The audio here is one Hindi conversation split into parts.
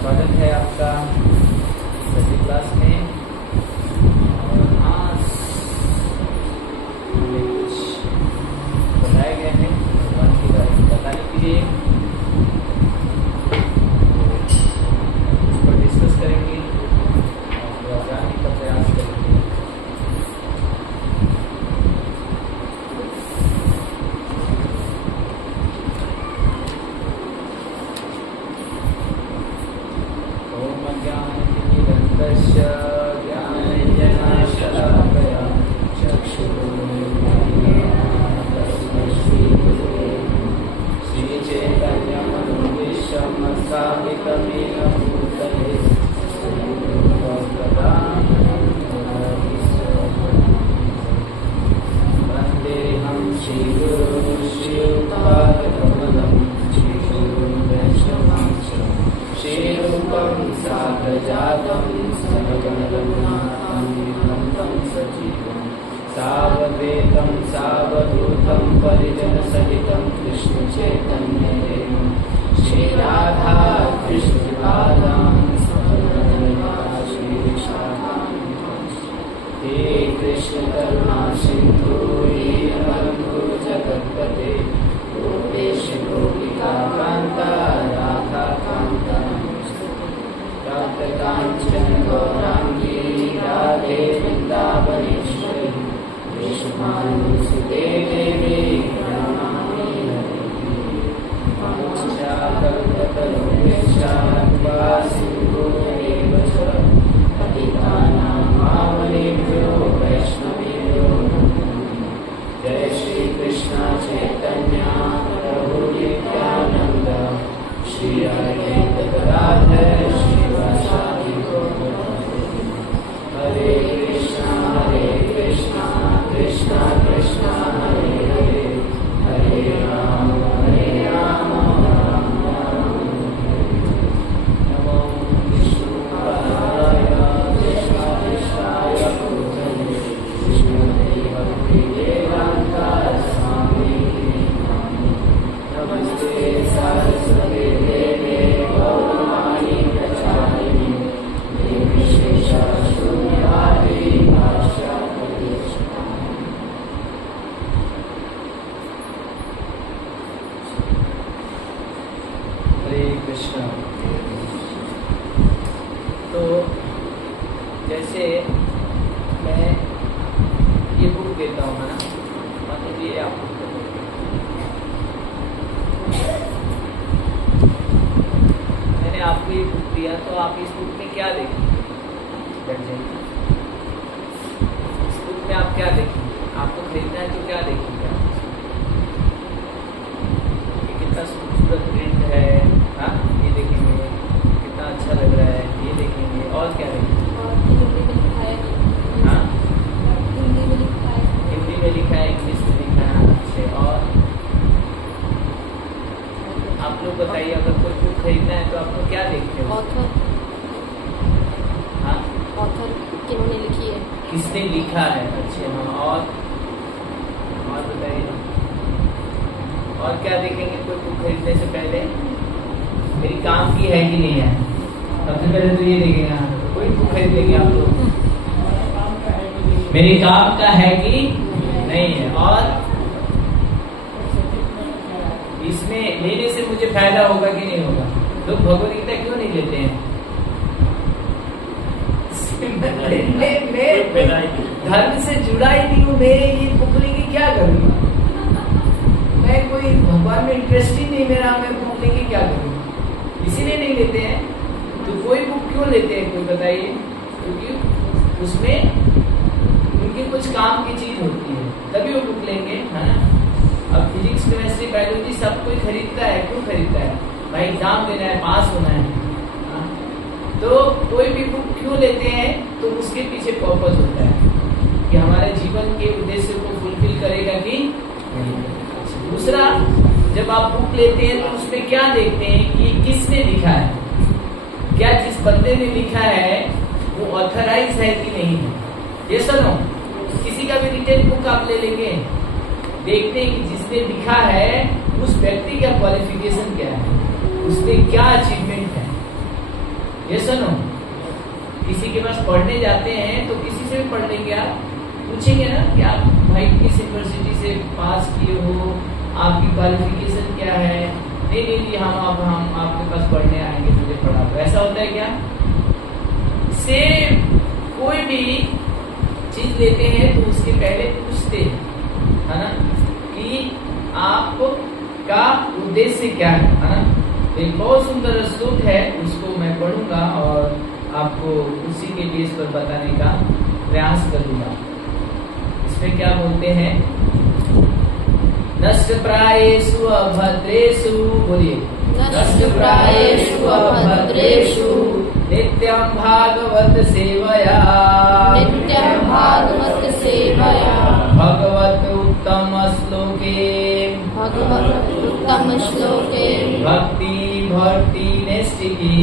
स्वागत है आपका छठी क्लास में। और आज कुछ बताए गए हैं भगवान के बारे में बताने के लिए, उसको डिस्कस करेंगे और जानने का प्रयास करेंगे। सावधेतं सावधूतं परिजन सहितं कृष्ण चैतन्यदेवं श्री राधा कृष्ण पादां हे कृष्ण करुणा सिंधु दीनबन्धु जगत्पते गोपेश गोपिका कान्ता राधा कान्ता कांचन गौरांगी राधे वृंदावनेश्वरी विष्णुसुते देवी प्रणमामि सिंधुरेव च पतितानां पावनेभ्यो वैष्णवेभ्यो जय श्री कृष्ण चैतन्य प्रभु नित्यानंद श्री अद्वैत गदाधर श्रीवासादि हरे कृष्णा कृष्णा कृष्णा हरे हरे हरे राम राम नमो विष्णुपादाय कृष्णाय भूतले श्रीमते भक्तिवेदान्त स्वामिने नमस्ते सरस्वती देवे गौरवाणी प्रचारिणी निर्विशेषा शून्यवादी कृष्ण। तो जैसे मैं ये बुक देता हूँ ना, मान लीजिए आप मैंने आपको ये बुक दिया, तो आप इस बुक में क्या देखेंगे? इस बुक में आप क्या देखेंगे? आपको खरीदना है तो क्या देखेंगे? कितना खूबसूरत प्रिंट है, हाँ ये देखेंगे, कितना अच्छा लग रहा है ये देखेंगे, और क्या देखेंगे? हाँ हिंदी में लिखा है, इंग्लिश में लिखा है, अच्छे। और आप लोग बताइए, अगर कोई बुक खरीदना है तो आपको क्या देखते हो? हाँ ऑथर किन्होंने लिखी है, किसने लिखा है, अच्छे। हाँ और बताइए, और क्या देखेंगे कोई बुक खरीदने से पहले? मेरी काम की है कि नहीं है, सबसे पहले तो ये देखेंगे। कोई बुक खरीद लेंगे आप लोग, मेरे काम का है कि नहीं है, और इसमें लेने से मुझे फायदा होगा कि नहीं होगा। लोग भगवत गीता क्यों नहीं लेते हैं? मैं धर्म से जुड़ा ही नहीं हूँ, मेरे ये बुक लेके क्या करूँगा? मैं कोई भगवान में इंटरेस्ट ही नहीं मेरा, मैं बुक लेके क्या करूँगा? इसीलिए नहीं लेते हैं। तो कोई बुक क्यों लेते हैं कोई बताइए? क्योंकि उसमें उनकी कुछ काम की चीज होती है, तभी वो बुक लेंगे, है ना। अब फिजिक्स, केमिस्ट्री, बायोलॉजी सब कोई खरीदता है, क्यों खरीदता है? भाई एग्जाम देना है, पास होना है। तो कोई भी बुक क्यों लेते हैं? तो उसके पीछे पर्पस होता है कि हमारे जीवन के उद्देश्य को फुलफिल करेगा कि नहीं। दूसरा, जब आप बुक लेते हैं तो उसमें क्या देखते हैं कि किसने लिखा है, क्या जिस बंदे ने लिखा है वो ऑथराइज है कि नहीं है। ये सुनो, किसी का भी रिटेल बुक आप ले लेंगे, देखते हैं कि जिसने लिखा है उस व्यक्ति का क्वालिफिकेशन क्या है, उसने क्या अचीवमेंट है। ये सुनो, किसी के पास पढ़ने जाते हैं तो किसी से भी पढ़ लेंगे, आप पूछेंगे ना कि आप भाई किस यूनिवर्सिटी से पास किए हो, आपकी क्वालिफिकेशन क्या है। नहीं नहीं जी, हम आपके पास पढ़ने आएंगे, मुझे पढ़ा दो। ऐसा होता है क्या? से कोई भी चीज लेते हैं तो उसके पहले पूछते हैं, है ना, कि आपका उद्देश्य क्या है ना। एक बहुत सुंदर श्लोक है, उसको मैं पढ़ूंगा और आपको उसी के बेस पर बताने का प्रयास करूंगा। इसमें क्या बोलते हैं? नष्ट प्रायेषु अभद्रेषु, बोलिए, नष्ट प्रायेषु अभद्रेषु नित्यं भागवत सेवया, नित्यं भागवत सेवया, भगवत उत्तम श्लोके, भगवत उत्तम श्लोके, भक्ति भक्ति नैष्ठिकी,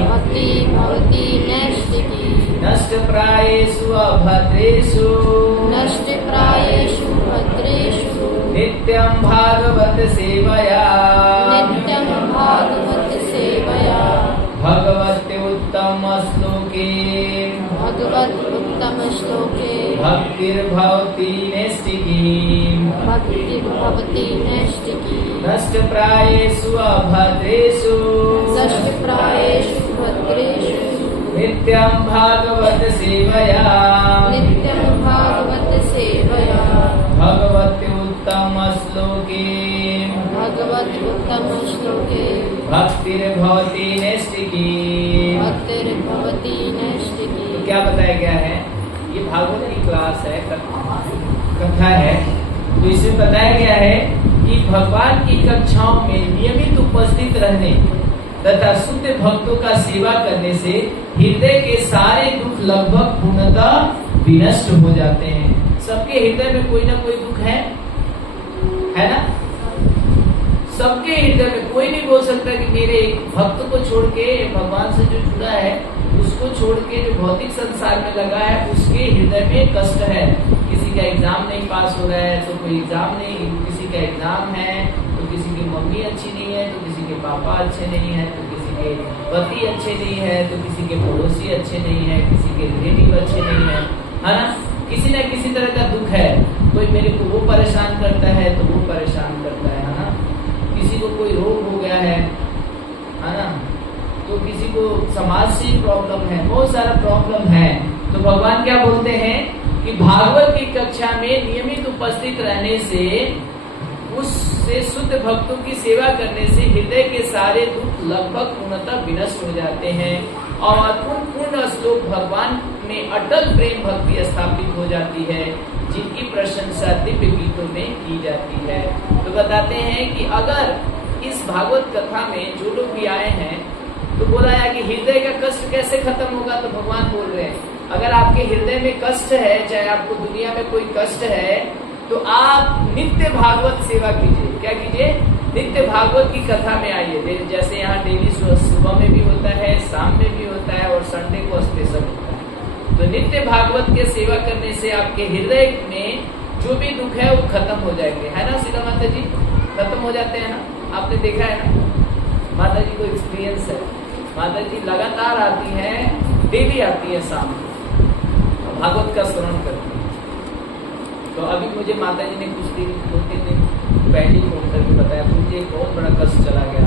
भक्ति भक्ति नैष्ठिकी, नष्ट प्रायेषु अभद्रेषु, नष्ट प्रायेषु भद्रेषु, नित्यं भागवत सेवया, नित्यं भागवत सेवया, भगवत उत्तम श्लोके, भगवत उत्तम श्लोके, भक्तिर्भवति नैष्ठिकी, भक्ति भवति नैष्ठिकी, नष्ट प्रायेषु अभद्रेषु, नष्ट प्रायेषु भद्रेषु, नित्यं भागवत सेवया, नित्यं भागवत सेवया, भगवत उत्तम श्लोके, भगवत उत्तम श्लोके, भक्तिर्भवति नैष्ठिकी। भक्तिर्भवति नैष्ठिकी। तो क्या बताया गया है? ये भागवत की क्लास है, कथा है। तो इसमें बताया गया है कि भगवान की कक्षाओं में नियमित उपस्थित रहने तथा शुद्ध भक्तों का सेवा करने से हृदय के सारे दुख लगभग पूर्णतः विनष्ट हो जाते हैं। सबके हृदय में कोई ना कोई दुख है ना? सबके हृदय में कोई नहीं बोल सकता कि मेरे एक भक्त को छोड़ के, भगवान से जो जुड़ा है उसको छोड़ के जो भौतिक संसार में लगा है उसके हृदय में कष्ट है। किसी का एग्जाम नहीं पास हो रहा है तो कोई एग्जाम नहीं, किसी का एग्जाम है तो किसी की मम्मी अच्छी नहीं है, तो किसी के पापा अच्छे नहीं है, तो किसी के पति अच्छे नहीं है, तो किसी के पड़ोसी अच्छे नहीं है, किसी के रिलेटिव अच्छे नहीं है ना। किसी न किसी तरह का दुख है। कोई मेरे को वो परेशान करता है तो वो परेशान करता है ना। किसी को कोई रोग हो गया है ना, तो किसी को समाज से प्रॉब्लम है, बहुत सारा प्रॉब्लम है। तो भगवान क्या बोलते हैं कि भागवत की कक्षा में नियमित उपस्थित रहने से, उससे शुद्ध भक्तों की सेवा करने से हृदय के सारे दुख लगभग पूर्णतः विनष्ट हो जाते हैं और पूर्ण श्लोक भगवान में अटल प्रेम भक्ति स्थापित हो जाती है, जिनकी प्रशंसा दिव्य गीतों में की जाती है। तो बताते हैं कि अगर इस भागवत कथा में जो लोग भी आए हैं तो बोला है कि हृदय का कष्ट कैसे खत्म होगा, तो भगवान बोल रहे हैं अगर आपके हृदय में कष्ट है, चाहे आपको दुनिया में कोई कष्ट है, तो आप नित्य भागवत सेवा कीजिए। क्या कीजिए? नित्य भागवत की कथा में आइए। जैसे यहाँ डेली सुबह में भी होता है, शाम में भी होता है और संडे को स्पेशल होता है। तो नित्य भागवत के सेवा करने से आपके हृदय में जो भी दुख है वो खत्म हो जाएंगे, है ना सीता माता जी? खत्म हो जाते हैं ना, आपने देखा है ना? माता जी को एक्सपीरियंस है। माता जी लगातार आती है, डेली आती है शाम को, भागवत का श्रवण करती है। तो अभी मुझे माता जी ने कुछ दिन, 2-3 दिन पहले फोन करके बताया, मुझे एक बहुत बड़ा कष्ट चला गया,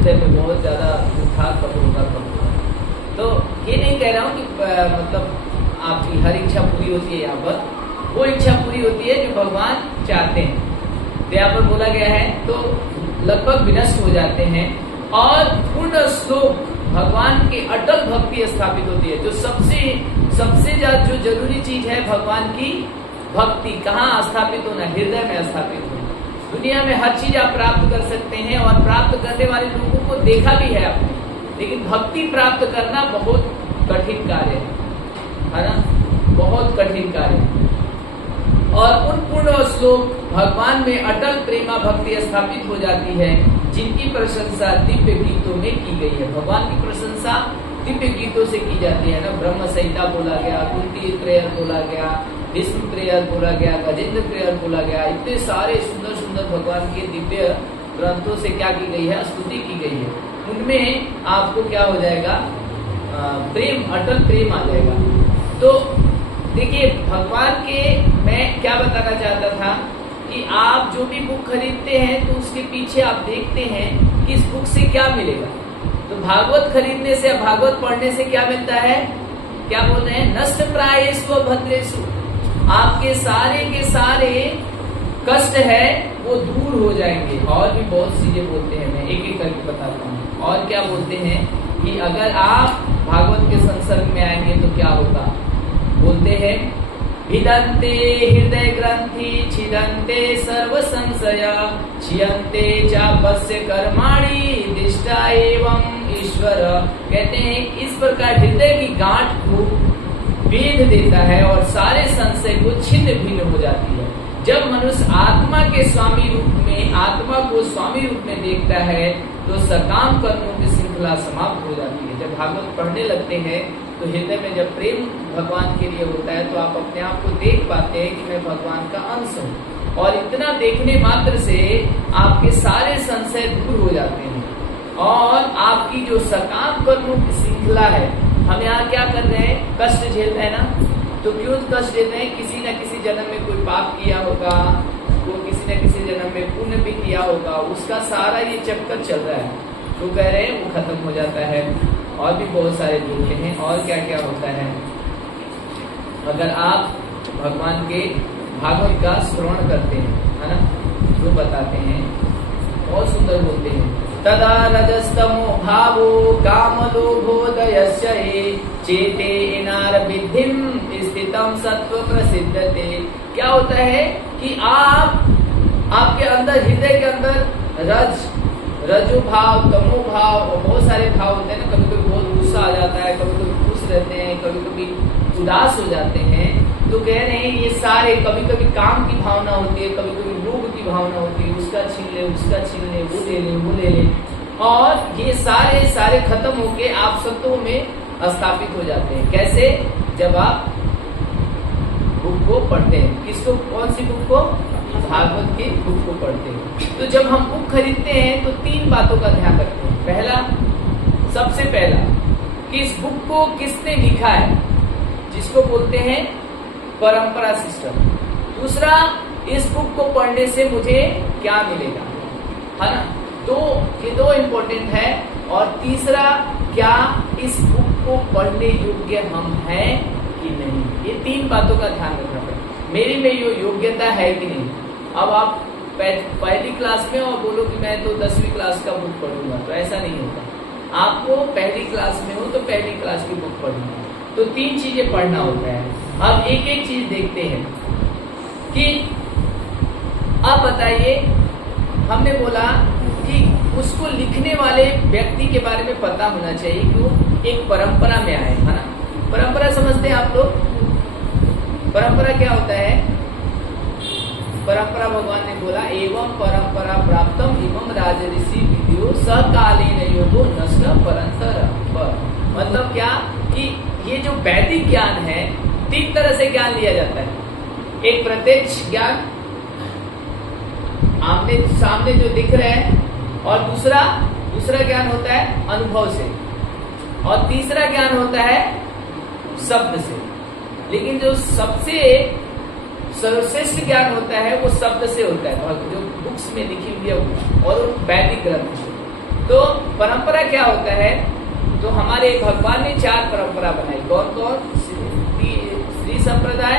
हृदय में बहुत ज्यादा था, कब होगा कब होगा। तो ये नहीं कह रहा हूँ कि मतलब आपकी हर इच्छा पूरी होती है, यहाँ पर वो इच्छा पूरी होती है जो भगवान चाहते हैं। तो यहाँ पर बोला गया है तो लगभग विनष्ट हो जाते हैं और पूर्ण श्लोक भगवान की अटल भक्ति स्थापित होती है। जो सबसे ज्यादा जो जरूरी चीज है भगवान की भक्ति, कहाँ स्थापित होना? हृदय में स्थापित होना। दुनिया में हर चीज आप प्राप्त कर सकते हैं और प्राप्त करने वाले लोगों को देखा भी है आपने, लेकिन भक्ति प्राप्त करना बहुत कठिन कार्य है ना, बहुत कठिन कार्य है। और उन पूर्ण श्लोक भगवान में अटल प्रेमा भक्ति स्थापित हो जाती है, जिनकी प्रशंसा दिव्य गीतों में की गई है। भगवान की प्रशंसा दिव्य गीतों से की जाती है ना। ब्रह्म संहिता बोला गया, कुंती प्रेयर बोला गया, विष्णु प्रेयर बोला गया, गजेंद्र प्रेयर बोला गया। इतने सारे सुंदर सुंदर भगवान के दिव्य ग्रंथों से क्या की गई है? स्तुति की गई है। उनमें आपको क्या हो जाएगा? प्रेम, अटल प्रेम आ जाएगा। तो देखिए भगवान के, मैं क्या बताना चाहता था कि आप जो भी बुक खरीदते हैं तो उसके पीछे आप देखते हैं कि इस बुक से क्या मिलेगा। तो भागवत खरीदने से, भागवत पढ़ने से क्या मिलता है? क्या बोल रहे हैं? नष्ट प्रायेषु भद्रेषु, आपके सारे के सारे कष्ट है वो दूर हो जाएंगे। और भी बहुत चीजें बोलते हैं, मैं एक एक करके बताता हूँ। और क्या बोलते हैं कि अगर आप भागवत के संसर्ग में आएंगे तो क्या होगा? बोलते हैं भिदन्ते हृदय ग्रंथि छिदन्ते सर्व संशय छियन्ते चापस्य कर्माणि दिष्टा एवं ईश्वर। कहते हैं इस प्रकार हृदय की गांठ को भेद देता है और सारे संशय को छिन्न भिन्न हो जाती है। जब मनुष्य आत्मा के स्वामी रूप में, आत्मा को स्वामी रूप में देखता है तो सकाम कर्मों की श्रृंखला समाप्त हो जाती है। जब भागवत पढ़ने लगते हैं तो हृदय में जब प्रेम भगवान के लिए होता है तो आप अपने आप को देख पाते हैं कि मैं भगवान का अंश हूँ। और इतना देखने मात्र से आपके सारे संशय दूर हो जाते हैं। और आपकी जो सकाम कर्मों की श्रृंखला है, हम यहाँ क्या कर रहे हैं? कष्ट झेल रहे हैं ना। तो क्यों कष्ट झेल रहे हैं? किसी न किसी जन्म में कोई पाप किया होगा, वो किसी न किसी जन्म में पुण्य भी किया होगा, उसका सारा ये चक्कर चल रहा है। तो कह रहे हैं वो खत्म हो जाता है। और भी बहुत सारे जोड़ते हैं। और क्या क्या होता है? अगर आप भगवान के भागवत का श्रवण करते हैं, है ना, तो बताते हैं, बहुत सुंदर बोलते हैं, तदा रजस्तमो भावो काम लोभोदयस्य चेते इनार विद्धिम स्थितम सत्व प्रसिद्धते। क्या होता है कि आपके अंदर, हृदय के अंदर रजो भाव, तमो भाव और बहुत सारे भाव होते हैं ना। कभी कभी बहुत गुस्सा आ जाता है, कभी कभी खुश रहते हैं, कभी कभी उदास हो जाते हैं। तो कह रहे हैं ये सारे, कभी कभी काम की भावना होती है, कभी कभी लोभ की भावना होती है, उसका छीन ले, उसका छीन ले, वो ले ले, वो ले ले। और ये सारे खत्म होके आप सत्वों में स्थापित हो जाते हैं। कैसे? जब आप बुक को पढ़ते हैं। किसको? कौन सी बुक को? भागवत की बुक को पढ़ते हैं। तो जब हम बुक खरीदते हैं तो 3 बातों का ध्यान रखते हैं। पहला, सबसे पहला कि इस बुक को किसने लिखा है, जिसको बोलते हैं परंपरा सिस्टम। दूसरा, इस बुक को पढ़ने से मुझे क्या मिलेगा, है ना। तो ये 2 इम्पोर्टेंट है। और तीसरा, क्या इस बुक को पढ़ने योग्य हम हैं कि नहीं। ये 3 बातों का ध्यान रखना पड़ेगा। मेरी में ये योग्यता है कि नहीं। अब आप पहली क्लास में और बोलो कि मैं तो 10वीं क्लास का बुक पढ़ूंगा, तो ऐसा नहीं होता। आपको पहली क्लास में हो तो पहली क्लास की बुक पढ़नी है। तो 3 चीजें पढ़ना होता है। अब एक एक चीज देखते हैं कि अब बताइए, हमने बोला कि उसको लिखने वाले व्यक्ति के बारे में पता होना चाहिए कि वो एक परंपरा में आए, है ना। परंपरा समझते हैं आप लोग? परंपरा क्या होता है? परंपरा भगवान ने बोला एवं परंपरा प्राप्तम एवं राजऋषि विद्यो सकालीन योगो नष्ट परंतर। मतलब क्या कि ये जो वैदिक ज्ञान है, 3 तरह से ज्ञान लिया जाता है। एक प्रत्यक्ष ज्ञान, आमने सामने जो दिख रहे हैं, और दूसरा ज्ञान होता है अनुभव से, और तीसरा ज्ञान होता है शब्द से। लेकिन जो सबसे सर्वश्रेष्ठ ज्ञान होता है वो शब्द से होता है, जो बुक्स में लिखी हुई है और वैदिक ग्रंथ से। तो परंपरा क्या होता है, तो हमारे भगवान ने 4 परंपरा बनाई। कौन कौन? श्री संप्रदाय,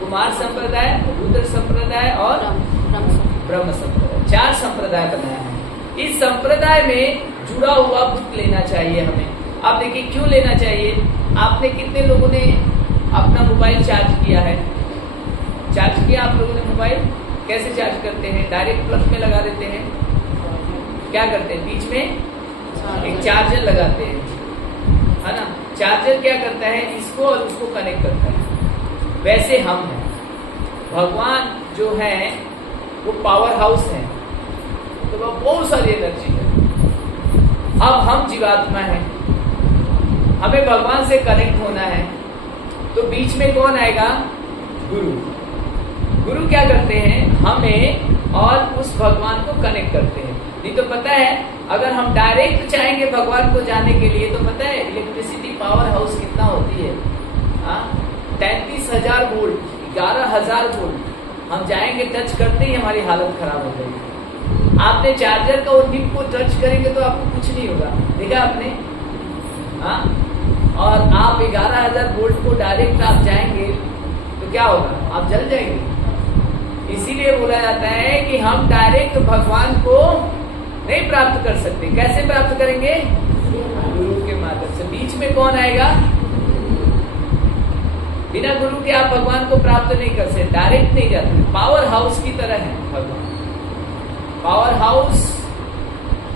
कुमार संप्रदाय, रुद्र संप्रदाय और ब्रह्म संप्रदाय। 4 संप्रदाय बनाया है। इस संप्रदाय में जुड़ा हुआ बुक लेना चाहिए हमें। आप देखिए क्यों लेना चाहिए। आपने कितने लोगों ने अपना मोबाइल चार्ज किया है? चार्ज किया आप लोगों ने मोबाइल? कैसे चार्ज करते हैं? डायरेक्ट प्लग में लगा देते हैं? क्या करते हैं? बीच में एक चार्जर लगाते हैं, है ना। चार्जर क्या करता है? इसको और उसको कनेक्ट करता है। वैसे हम हैं, भगवान जो है वो पावर हाउस है, तो वह बहुत सारी एनर्जी है। अब हम जीवात्मा हैं, हमें भगवान से कनेक्ट होना है, तो बीच में कौन आएगा? गुरु। गुरु क्या करते हैं? हमें और उस भगवान को कनेक्ट करते हैं। नहीं तो पता है, अगर हम डायरेक्ट चाहेंगे भगवान को जाने के लिए, तो पता है इलेक्ट्रिसिटी पावर हाउस कितना होती है? 33,000 वोल्ट, 11,000 वोल्ट। हम जाएंगे, टच करते ही हमारी हालत खराब हो जाएगी। आपने चार्जर का वो टिप को टच करेंगे तो आपको कुछ नहीं होगा, देखा आपने? हाँ, और आप 11,000 वोल्ट को डायरेक्ट आप जाएंगे तो क्या होगा? आप जल जाएंगे। इसीलिए बोला जाता है कि हम डायरेक्ट भगवान को नहीं प्राप्त कर सकते। कैसे प्राप्त करेंगे? गुरु के माध्यम से। बीच में कौन आएगा? बिना गुरु के आप भगवान को प्राप्त नहीं कर सकते, डायरेक्ट नहीं जाते। पावर हाउस की तरह है भगवान, पावर हाउस।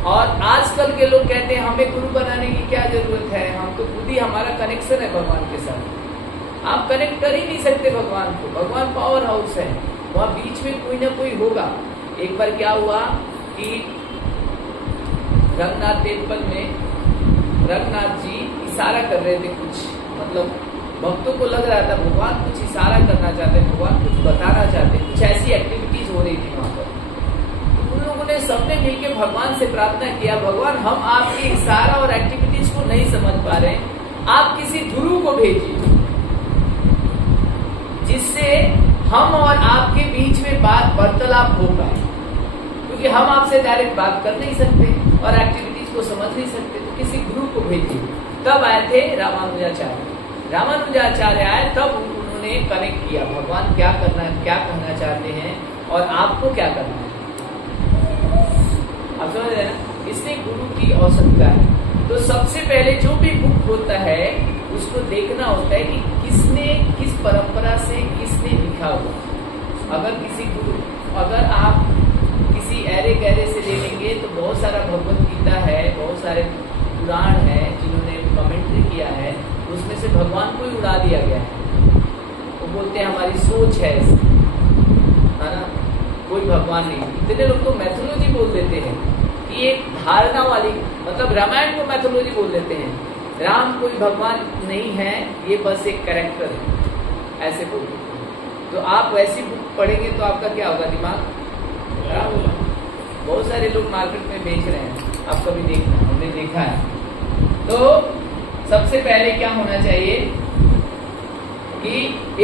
और आजकल के लोग कहते हैं हमें गुरु बनाने की क्या जरूरत है, हम तो खुद ही, हमारा कनेक्शन है भगवान के साथ। आप कनेक्ट कर ही नहीं सकते भगवान को। भगवान पावर हाउस है, वहां बीच में कोई ना कोई होगा। एक बार क्या हुआ कि रंगनाथ टेम्पल में रंगनाथ जी इशारा कर रहे थे कुछ, मतलब भक्तों को लग रहा था भगवान कुछ इशारा करना चाहते, भगवान कुछ बताना चाहते, कुछ ऐसी एक्टिविटीज हो रही थी वहां पर। तो उन लोगों ने सबने मिलकर भगवान से प्रार्थना किया, भगवान हम आपके इशारा और एक्टिविटीज को नहीं समझ पा रहे, आप किसी गुरु को भेजिए जिससे हम और आपके बीच में बात वार्तालाप हो पाए, क्योंकि हम आपसे डायरेक्ट बात कर नहीं सकते और एक्टिविटीज को समझ नहीं सकते, तो किसी गुरु को भेजिए। तब आए थे रामानुजाचार्य। रामानुजाचार्य आए, तब उन्होंने कनेक्ट किया भगवान क्या कहना चाहते हैं और आपको क्या करना है। आप समझ रहे हैं ना, इसलिए गुरु की आवश्यकता है। तो सबसे पहले जो भी बुक होता है उसको देखना होता है कि किसने, किस परंपरा से किसने लिखा हुआ। अगर आप किसी ऐरे गहरे से ले लेंगे तो बहुत सारा भगवत गीता है, बहुत सारे पुराण है जिन्होंने कमेंट्री किया है, उसमें से भगवान को ही उड़ा दिया गया है। वो बोलते हैं हमारी सोच है ना, कोई भगवान नहीं। इतने लोग तो मैथोलॉजी बोल देते हैं कि एक धारणा वाली, मतलब रामायण को मैथोलॉजी बोल देते हैं, राम कोई भगवान नहीं है, ये बस एक कैरेक्टर है, ऐसे बोलते हैं। तो आप वैसी बुक पढ़ेंगे तो आपका क्या होगा? दिमाग खराब होगा। बहुत सारे लोग मार्केट में बेच रहे हैं, आप कभी देखना, हमने देखा है। तो सबसे पहले क्या होना चाहिए कि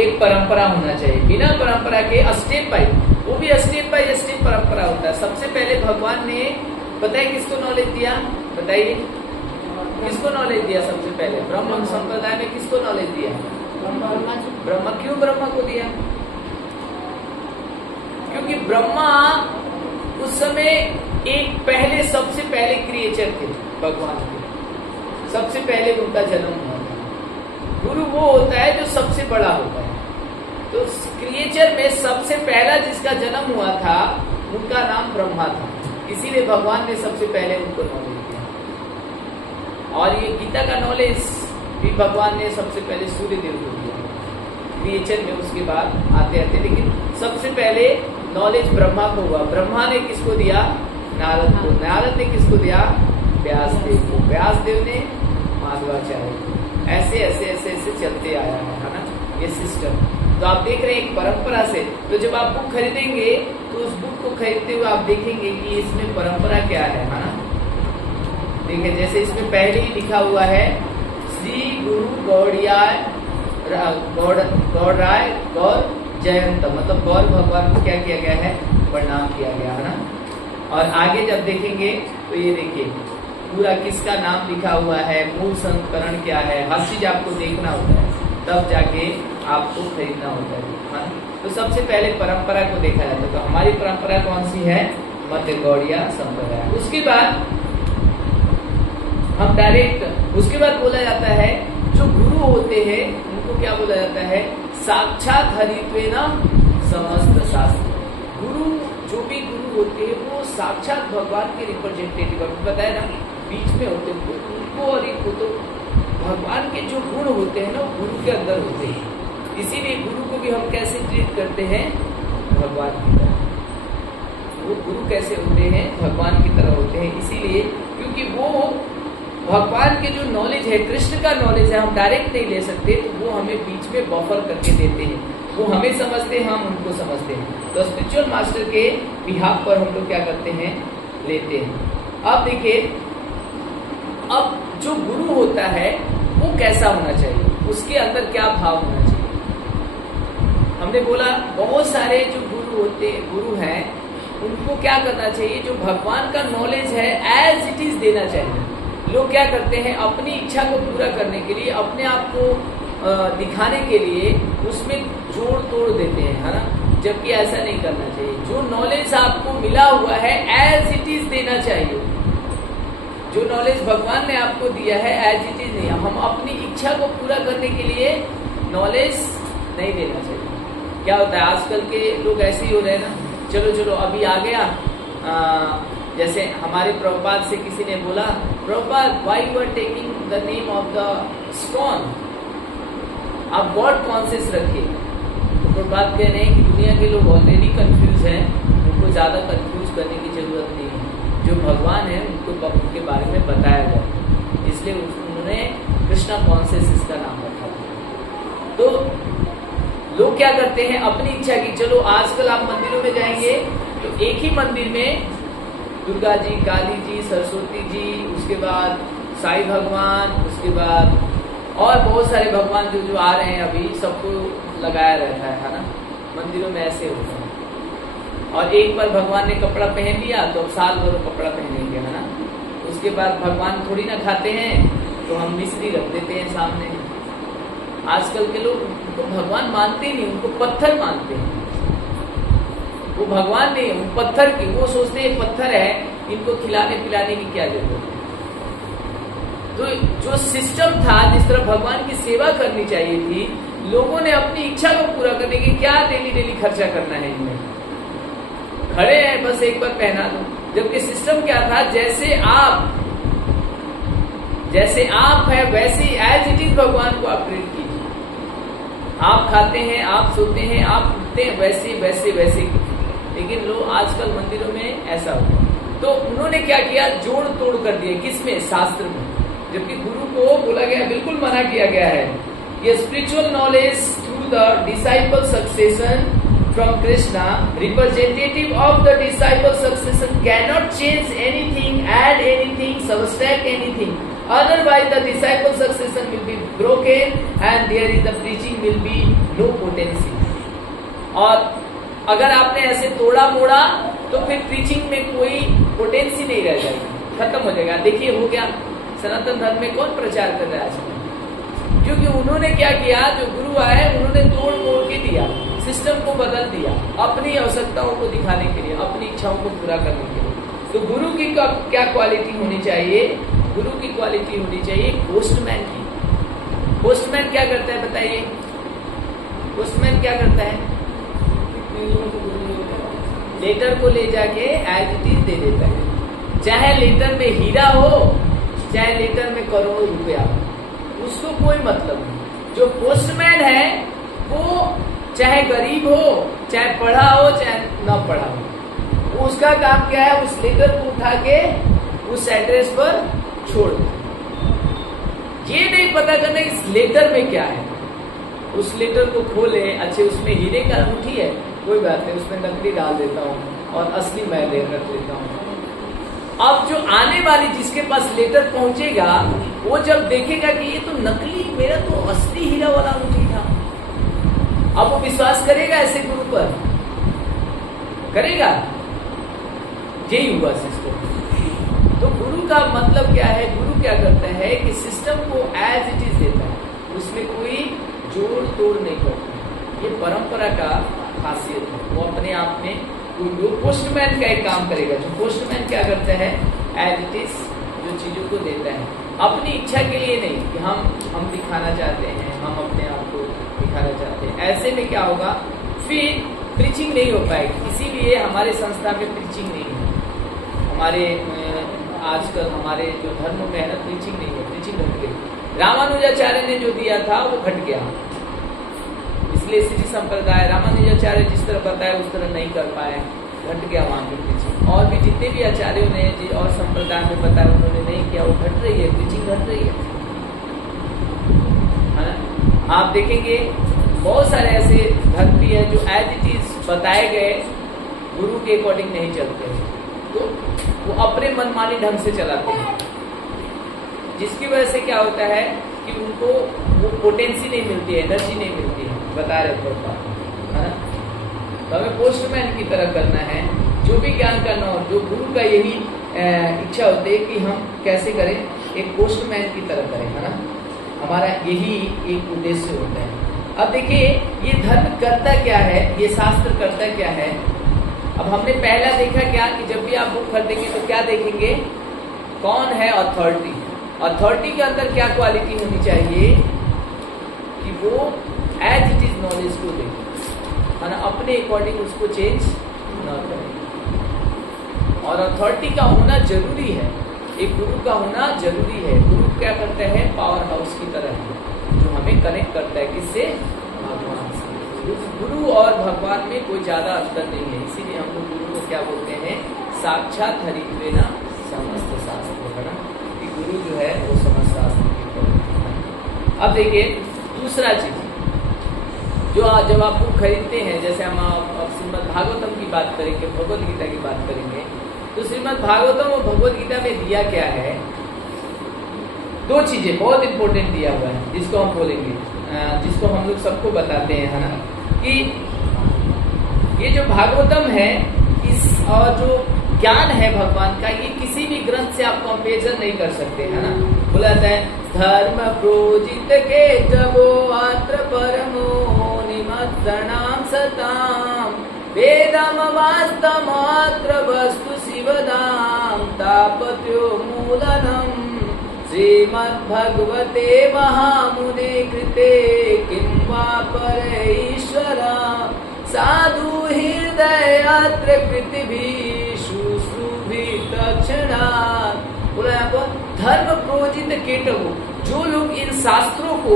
एक परंपरा होना चाहिए। बिना परंपरा के स्टेप बाय, वो भी स्टेप बाय स्टेप परंपरा होता है। सबसे पहले भगवान ने बताइए किसको नॉलेज दिया? बताइए किसको नॉलेज दिया? सबसे पहले ब्रह्म संप्रदाय में किसको नॉलेज दिया? ब्रह्मा। क्यों ब्रह्मा को दिया? क्योंकि ब्रह्मा उस समय एक पहले, सबसे पहले क्रिएचर थे भगवान के, सबसे पहले उनका जन्म हुआ था। गुरु वो होता है जो सबसे बड़ा होता है। तो क्रिएचर में सबसे पहला जिसका जन्म हुआ था उनका नाम ब्रह्मा था, इसीलिए भगवान ने सबसे पहले उनको नॉलेज दिया। और ये गीता का नॉलेज भी भगवान ने सबसे पहले सूर्य देव को दिया क्रिएचर में, उसके बाद आते आते, लेकिन सबसे पहले नॉलेज ब्रह्मा को हुआ। ब्रह्मा ने किसको दिया? नारद को। नारद ने किसको दिया? व्यास देव को। व्यास देव ने माधवाचार्य को। ऐसे ऐसे ऐसे ऐसे चलते आया है ना ये सिस्टम। तो आप देख रहे हैं एक परंपरा से। तो जब आप बुक खरीदेंगे तो उस बुक को खरीदते हुए आप देखेंगे कि इसमें परंपरा क्या है ना। देखिए जैसे इसमें पहले ही लिखा हुआ है श्री गुरु गौड़ियाय गौड़राय गौर जयंत, मतलब गौर भगवान को क्या किया गया है? प्रणाम किया गया है ना। और आगे जब देखेंगे तो ये देखिए पूरा किसका नाम लिखा हुआ है, मूल संस्करण क्या है, हर चीज आपको देखना होता है, तब जाके आपको खरीदना होता है। तो सबसे पहले परंपरा को देखा जाता है। तो हमारी परंपरा कौन सी है, मध्य गौड़िया संप्रदाय। उसके बाद हम डायरेक्ट, उसके बाद बोला जाता है जो गुरु होते हैं उनको क्या बोला जाता है, साक्षात हरित्वेन समस्त शास्त्र। गुरु, जो भी गुरु होते हैं वो साक्षात भगवान के रिप्रेजेंटेटिव, आपको बताया ना, बीच में होते हैं उनको, और एक तो भगवान के जो गुण होते हैं ना वो गुरु के अंदर होते हैं। इसीलिए गुरु को भी हम कैसे ट्रीट करते हैं, भगवान की तरह। वो गुरु कैसे होते हैं, भगवान की तरह होते हैं, इसीलिए क्योंकि वो भगवान के जो नॉलेज है, कृष्ण का नॉलेज है, हम डायरेक्ट नहीं ले सकते, तो वो हमें बीच में बफर करके देते हैं। वो हमें समझते हैं, हम उनको समझते हैं। तो स्पिरिचुअल मास्टर के बिहाफ पर हम लोग क्या करते हैं, लेते हैं। अब देखिए, अब जो गुरु होता है वो कैसा होना चाहिए, उसके अंदर क्या भाव होना चाहिए। हमने बोला बहुत सारे जो गुरु हैं उनको क्या करना चाहिए, जो भगवान का नॉलेज है एज इट इज देना चाहिए। लोग क्या करते हैं, अपनी इच्छा को पूरा करने के लिए, अपने आप को दिखाने के लिए उसमें जोड़ तोड़ देते हैं, है ना, जबकि ऐसा नहीं करना चाहिए। जो नॉलेज आपको मिला हुआ है एज इट इज देना चाहिए। जो नॉलेज भगवान ने आपको दिया है एज इट इज नहीं, हम अपनी इच्छा को पूरा करने के लिए नॉलेज नहीं देना चाहिए। क्या होता है आजकल के लोग ऐसे ही हो रहे हैं ना, चलो अभी आ गया, जैसे हमारे प्रभुपाद से किसी ने बोला, Prabhupada why you are taking the name of the ISKCON, आप गॉड कॉन्शियस रखिए। तो प्रभुपाद कह रहे हैं कि दुनिया के लोग ऑलरेडी कंफ्यूज हैं, उनको ज्यादा कंफ्यूज करने की जरूरत नहीं है। जो भगवान है उनको उनके बारे में बताया जाए, इसलिए उन्होंने कृष्णा कॉन्शियस इसका नाम रखा। तो लोग क्या करते हैं, अपनी इच्छा की, चलो आजकल आप मंदिरों में जाएंगे तो एक ही मंदिर में दुर्गा जी, काली जी, सरस्वती जी, उसके बाद साईं भगवान, उसके बाद और बहुत सारे भगवान जो आ रहे हैं अभी, सबको लगाया रहता है ना, मंदिरों में ऐसे होता है। और एक बार भगवान ने कपड़ा पहन लिया तो अब साल भर कपड़ा पहनेंगे, है ना। उसके बाद भगवान थोड़ी ना खाते हैं, तो हम मिश्री रख देते हैं सामने। आजकल के लोग उनको भगवान मानते नहीं, उनको पत्थर मानते हैं। वो भगवान नहीं है, वो पत्थर की, वो सोचते हैं पत्थर है, इनको खिलाने पिलाने की क्या जरूरत है। तो जो सिस्टम था, जिस तरह भगवान की सेवा करनी चाहिए थी, लोगों ने अपनी इच्छा को पूरा करने की क्या डेली खर्चा करना है इनमें, खड़े हैं बस एक बार पहना दो। जबकि सिस्टम क्या था, जैसे आप है वैसे एज इट इज भगवान को आप ट्रीट कीजिए। आप खाते हैं, आप सोते हैं, आप उठते हैं, वैसे। लेकिन लोग आजकल मंदिरों में ऐसा होता है। तो उन्होंने क्या किया, जोड़ तोड़ कर दिया, किसमें, शास्त्र में। जबकि गुरु को बोला गया, बिल्कुल मना किया गया है, ये spiritual knowledge through the disciple succession from Krishna, representative of the disciple succession cannot change anything, add anything, subtract anything. Otherwise, the disciple succession will be broken and there is the preaching will be no potency. और अगर आपने ऐसे तोड़ा मोड़ा तो फिर प्रीचिंग में कोई पोटेंसी नहीं रह जाएगी, खत्म हो जाएगा। देखिए हो गया, सनातन धर्म में कौन प्रचार कर रहा है आजकल, क्योंकि उन्होंने क्या किया, जो गुरु आए उन्होंने तोड़ मोड़ के दिया, सिस्टम को बदल दिया, अपनी आवश्यकताओं को दिखाने के लिए, अपनी इच्छाओं को पूरा करने के लिए। तो गुरु की क्या क्वालिटी होनी चाहिए, गुरु की क्वालिटी होनी चाहिए पोस्टमैन की। पोस्टमैन क्या करता है बताइए, पोस्टमैन क्या करता है, लेटर को ले जाके एज इट इज दे देता है। चाहे लेटर में हीरा हो, चाहे लेटर में करोड़ों रुपया हो, उसको कोई मतलब नहीं। जो पोस्टमैन है वो चाहे गरीब हो, चाहे पढ़ा हो, चाहे न पढ़ा हो, उसका काम क्या है, उस लेटर को उठा के उस एड्रेस पर छोड़ दो। ये नहीं पता करना इस लेटर में क्या है। उस लेटर को खोले, अच्छे उसमें हीरे का अंगूठी है, कोई बात नहीं, उसमें नकली डाल देता हूँ और असली मैं रख लेता हूँ। अब जो आने वाली जिसके पास लेटर पहुंचेगा, वो जब देखेगा कि ये तो नकली, मेरा तो असली हीरा वाला अंगूठी था, अब वो विश्वास करेगा ऐसे गुरु पर, करेगा? यही हुआ सिस्टम। तो गुरु का मतलब क्या है? गुरु क्या करता है कि सिस्टम को एज इट इज देता है, उसमें कोई जोड़ तोड़ नहीं करता। ये परंपरा का खासियत है। वो अपने आप में जो पोस्टमैन का एक काम करेगा, जो पोस्टमैन क्या करता है, एज इट इज जो चीजों को देता है, अपनी इच्छा के लिए नहीं कि हम दिखाना चाहते हैं, हम अपने आप को दिखाना चाहते हैं। ऐसे में क्या होगा, फिर प्रीचिंग नहीं हो पाएगी। इसीलिए हमारे संस्था में प्रीचिंग नहीं है। हमारे आजकल हमारे जो धर्म में है ना, प्रीचिंग नहीं है, प्रीचिंग घट गई। रामानुजाचार्य ने जो दिया था वो घट गया, इसलिए श्री संप्रदाय रामानुजाचार्य जिस तरह बताया उस तरह नहीं कर पाए, घट गया वहां पे प्रीचिंग। और भी जितने भी आचार्यों ने और संप्रदाय में बताया उन्होंने नहीं किया, वो घट रही है, प्रीचिंग घट रही है ना। आप देखेंगे बहुत सारे ऐसे धर्म भी है जो एज इट इज बताए गए गुरु के अकॉर्डिंग नहीं चलते हैं, तो वो अपने मनमानी ढंग से चलाते हैं, जिसकी वजह से क्या होता है कि उनको वो पोटेंसी नहीं मिलती है, एनर्जी नहीं मिलती है। बता रहे थे है ना। तो हमें पोस्टमैन की तरह करना है, जो भी ज्ञान करना हो, जो गुरु का यही इच्छा होती है कि हम कैसे करें, एक पोस्टमैन की तरह करें, है ना। हमारा यही एक उद्देश्य होता है। अब देखिए ये धर्म करता क्या है, ये शास्त्र करता क्या है। अब हमने पहला देखा क्या कि जब भी आप बुक खरीदेंगे तो क्या देखेंगे, कौन है अथॉरिटी। अथॉरिटी के अंदर क्या क्वालिटी होनी चाहिए कि वो एज इट इज नॉलेज को दे, है ना, अपने अकॉर्डिंग उसको चेंज न करें। और अथॉरिटी का होना जरूरी है, एक गुरु का होना जरूरी है। गुरु क्या करता है, पावर हाउस की तरह है, जो हमें कनेक्ट करता है किससे, भगवान से। गुरु और भगवान में कोई ज्यादा अंतर नहीं है, इसीलिए हम लोग गुरु को क्या बोलते हैं, साक्षात हरित्वेना समस्त शास्त्र, है ना, कि गुरु जो है वो समस्त शास्त्र की। अब देखिए दूसरा चीज जो जब आप बुक खरीदते हैं, जैसे हम अब श्रीमद् भागवतम की बात करेंगे, भगवद गीता की बात करेंगे, तो श्रीमद् भागवतम और भगवद गीता में दिया क्या है, दो चीजें बहुत इंपॉर्टेंट दिया हुआ है, जिसको हम बोलेंगे, जिसको हम लोग सबको बताते हैं, है ना, कि ये जो भागवतम है इस और जो ज्ञान है भगवान का, ये किसी भी ग्रंथ से आप कंपेरिजन नहीं कर सकते, है ना। बोला जाता है धर्म प्रोजित के जबो अत्र परमो निमत्सणाम सताम वेदम वास्तमात्र वस्तु शिवदाम तापत्यो मूलनम श्रीमद्भगवते महामुने कृते किं वा परईश्वरा साधु हृदय अत्र पृथ्वी शुश्रूभि तक्षणा। बोला यहाँ पर धर्म प्रोजित केटवो, जो लोग इन शास्त्रों को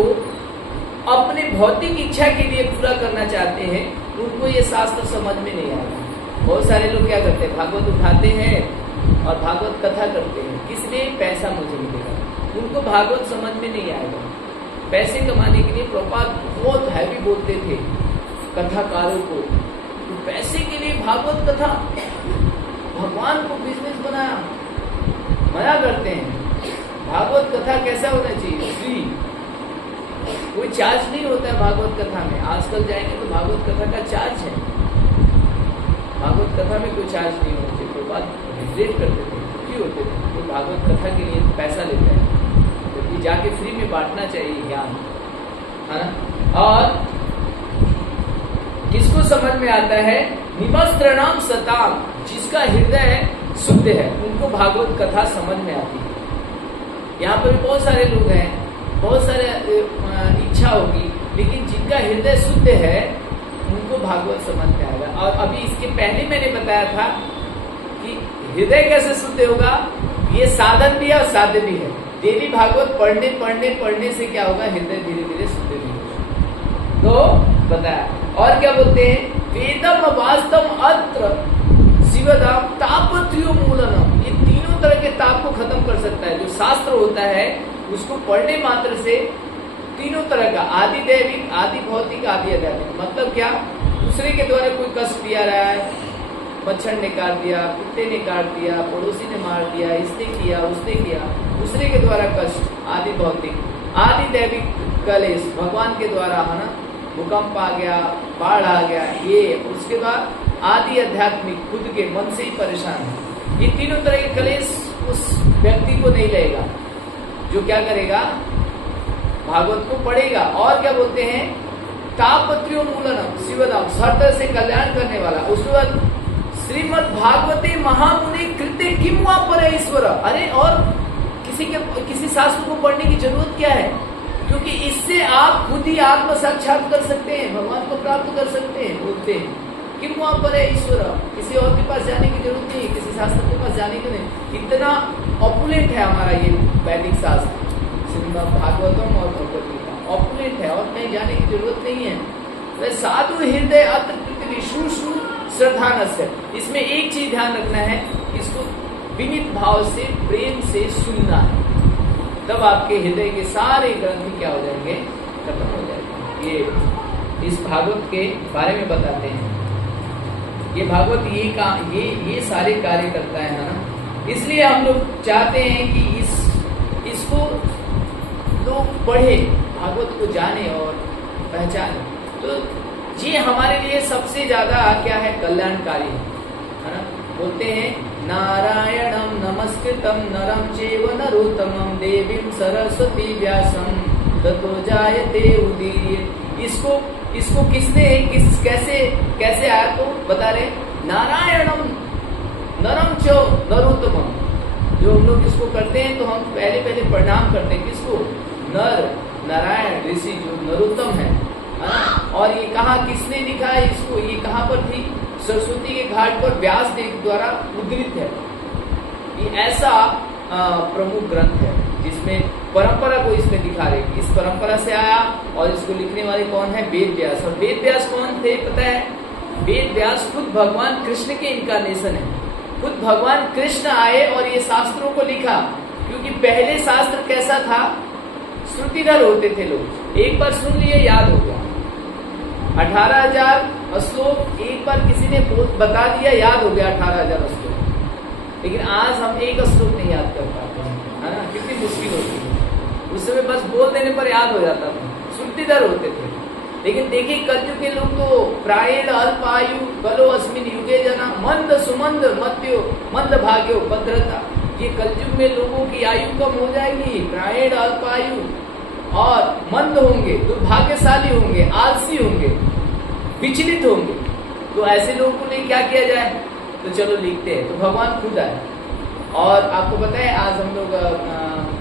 अपने भौतिक इच्छा के लिए पूरा करना चाहते हैं, उनको ये शास्त्र समझ में नहीं आता। बहुत सारे लोग क्या करते हैं, भागवत उठाते हैं और भागवत कथा करते हैं, किस लिए, पैसा मुझे मिलेगा। उनको भागवत समझ में नहीं आएगा। पैसे कमाने के लिए प्रभुपाद बहुत हैवी बोलते थे कथाकारों को, तो पैसे के लिए भागवत कथा, भगवान को बिजनेस बनाया, मना करते हैं। भागवत कथा कैसा होना चाहिए, फ्री, कोई चार्ज नहीं होता है भागवत कथा में। आजकल जाएंगे तो भागवत कथा का चार्ज है, भागवत कथा में कोई चार्ज नहीं होते। तो बात रिग्रेट करते थे, दुखी होते थे, तो भागवत कथा के लिए पैसा लेते हैं, क्योंकि जाके फ्री में बांटना चाहिए ज्ञान, है ना। और किसको समझ में आता है, निमस्त्रणाम सताम, जिसका हृदय शुद्ध है, उनको भागवत कथा समझ में आती है। यहाँ पर बहुत सारे लोग हैं, बहुत सारे इच्छा होगी, लेकिन जिनका हृदय शुद्ध है उनको भागवत समझ में आएगा। और अभी इसके पहले मैंने बताया था कि हृदय कैसे शुद्ध होगा, ये साधन भी है और साध्य भी है। देवी भागवत पढ़ने पढ़ने पढ़ने से क्या होगा, हृदय धीरे धीरे शुद्ध भी होगा। तो बताया। और क्या बोलते हैं, वेदम वास्तव अत्र शिवदाम तापत्यो मूलनम, ये तीनों तरह के ताप को खत्म कर सकता है। जो शास्त्र होता है उसको पढ़ने मात्र से तीनों तरह का, आदि दैविक, आदि भौतिक, आदि आध्यात्मिक। मतलब क्या, दूसरे के द्वारा कोई कष्ट दिया रहा है, मच्छर ने काट दिया, कुत्ते ने काट दिया, पड़ोसी ने मार दिया, इसने किया उसने किया, दूसरे के द्वारा कष्ट, आदि भौतिक। आदि दैविक कलेश भगवान के द्वारा, है ना, भूकंप आ गया, बाढ़ आ गया, ये। उसके बाद आदि आध्यात्मिक, खुद के मन से ही परेशान है। ये तीनों तरह के कलेश उस व्यक्ति को नहीं लगेगा जो क्या करेगा, भागवत को पढ़ेगा। और क्या बोलते हैं, तापत्र्यो मूलनम शिवदम, हर तरह से कल्याण करने वाला। उसके बाद श्रीमद् भागवते महामुनि कृत्य किम वा पर ईश्वर। अरे और किसी शास्त्र को पढ़ने की जरूरत क्या है, क्योंकि इससे आप खुद ही आत्म साक्षात कर सकते हैं, भगवान को प्राप्त कर सकते हैं। बोलते हैं किम वा पर ईश्वर, किसी और के पास जाने की जरूरत नहीं, किसी शास्त्र के पास जाने की नहीं। इतना ऑपुलेंट है हमारा ये वैदिक शास्त्र श्रीमद् भागवतम और भगवत गीता, ऑपुलेंट है और कहीं जाने की जरूरत नहीं है। साधु हृदय अत्र पृथ्वी शु श्रद्धानस्य, इसमें एक चीज ध्यान रखना है, इसको विनीत भाव से प्रेम से सुनना है, तब आपके हृदय के सारे ग्रंथ क्या हो जाएंगे, खत्म हो जाएंगे। ये इस भागवत के बारे में बताते हैं। ये भागवत ये सारे कार्य करता है ना, इसलिए हम लोग चाहते हैं कि इसको लोग पढ़े, भागवत को जाने और पहचाने। तो ये हमारे लिए सबसे ज्यादा क्या है, कल्याणकारी है ना। बोलते हैं नारायणम नमस्कृतम नरम चैव नरोत्तमम देवीं सरस्वती व्यासम ततो जायते उदीर्ये। इसको किसने कैसे आया तो बता रहे, नारायणम नरम च नरोत्तमम। जो हम लोग इसको करते हैं तो हम पहले प्रणाम करते हैं किसको, नर नारायण ऋषि जो नरोत्तम है ना। और ये कहा किसने लिखा है इसको, ये कहाँ पर थी, सरस्वती के घाट पर व्यास देव द्वारा उद्धृत है। ये ऐसा प्रमुख ग्रंथ है जिसमें परंपरा को इसमें दिखा रहे, इस परंपरा से आया। और इसको लिखने वाले कौन है, वेद व्यास। और वेद व्यास कौन थे पता है, वेद व्यास खुद भगवान कृष्ण के इनकारनेशन है। खुद भगवान कृष्ण आए और ये शास्त्रों को लिखा। क्योंकि पहले शास्त्र कैसा था, श्रुतिधर होते थे लोग, एक बार सुन लिए याद हो गया। 18,000 श्लोक एक बार किसी ने बता दिया, याद हो गया 18,000 श्लोक। लेकिन आज हम एक श्लोक नहीं याद कर पाते हैं, है ना, कितनी मुश्किल होती है। उस समय बस बोल देने पर याद हो जाता था, श्रुतिधर होते थे। लेकिन देखिए कलयुग के लोग तो प्रायेण अल्पायु कलो अस्मिन युगे जना मंद सुमंद मत्यो मंद भाग्यो भद्रता। ये कलयुग में लोगों की आयु कम हो जाएगी, प्रायेण अल्पायु, और मंद होंगे, दुर्भाग्यशाली होंगे, आलसी होंगे, विचलित होंगे। तो ऐसे लोगों को लिए क्या किया जाए, तो चलो लिखते हैं। तो भगवान खुद आए। और आपको पता है आज हम लोग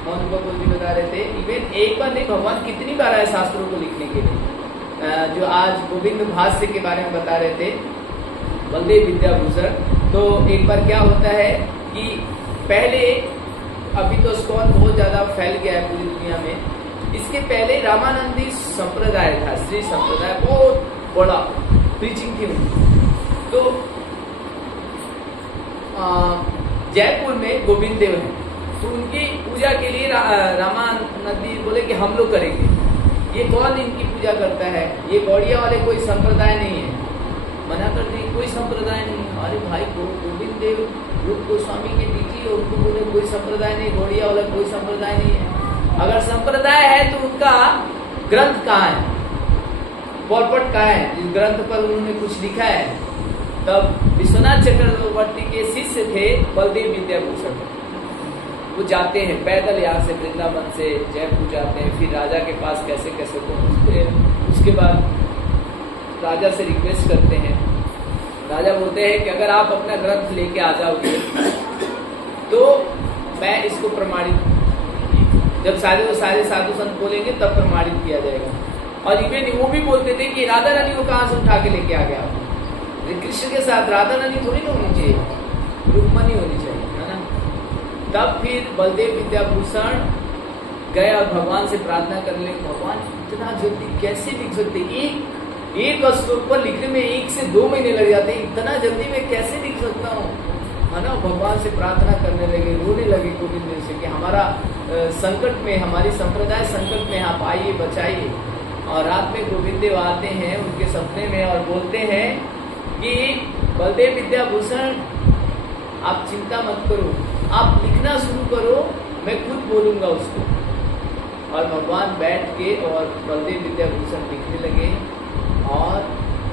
मोहन बबुल जी बता रहे थे, इवन एक बार नहीं भगवान कितनी बार आए शास्त्रों को लिखने के लिए। जो आज गोविंद भाष्य के बारे में बता रहे थे बलदेव विद्याभूषण, तो एक बार क्या होता है कि पहले, अभी तो स्कॉल बहुत ज्यादा फैल गया है पूरी दुनिया में, इसके पहले रामानंदी संप्रदाय था, श्री संप्रदाय, बहुत बड़ा प्रीचिंग थी उनकी। तो जयपुर में गोविंद देव है, तो उनकी पूजा के लिए रामानंदी बोले कि हम लोग करेंगे। ये कौन इनकी पूजा करता है, ये गौड़िया वाले कोई संप्रदाय नहीं है, मना कर दी, कोई संप्रदाय नहीं। अरे भाई को गोविंद देव रूप गोस्वामी के दीजिए, उनको बोले कोई संप्रदाय नहीं, गौड़िया वाला कोई संप्रदाय नहीं है। अगर संप्रदाय है तो उनका ग्रंथ कहाँ है, पॉलपट कहाँ है, जिस ग्रंथ पर उन्होंने कुछ लिखा है। तब विश्वनाथ चक्रवर्ती के शिष्य थे बलदेव विद्याभूषण, वो जाते हैं पैदल यहाँ से वृंदावन से जयपुर जाते हैं, फिर राजा के पास कैसे कैसे पहुँचते हैं। उसके बाद राजा से रिक्वेस्ट करते हैं, राजा बोलते हैं कि अगर आप अपना ग्रंथ लेके आ जाओगे तो मैं इसको प्रमाणित, जब सारे साधु संत बोलेंगे तब प्रमाणित किया जाएगा। और इवन वो भी बोलते थे कि राधा रानी को कहाँ से उठा के लेके आ गया, कृष्ण के साथ राधा रानी थोड़ी ना होनी चाहिए, रुक्मणी होनी चाहिए, है ना। तब फिर बलदेव विद्याभूषण गए और भगवान से प्रार्थना करने लगे, भगवान इतना जल्दी कैसे लिख सकते, एक श्लोक पर लिखने में 1 से 2 महीने लग जाते, इतना जल्दी मैं कैसे लिख सकता हूँ, है ना। भगवान से प्रार्थना करने लगे, रोने लगे गोविंद देव से कि हमारा संकट में, हमारी संप्रदाय संकट में, आप आइए बचाइए। और रात में गोविंद देव आते हैं उनके सपने में और बोलते हैं कि बलदेव विद्याभूषण आप चिंता मत करो, आप लिखना शुरू करो, मैं खुद बोलूंगा उसको। और भगवान बैठ के और बलदेव विद्याभूषण लिखने लगे और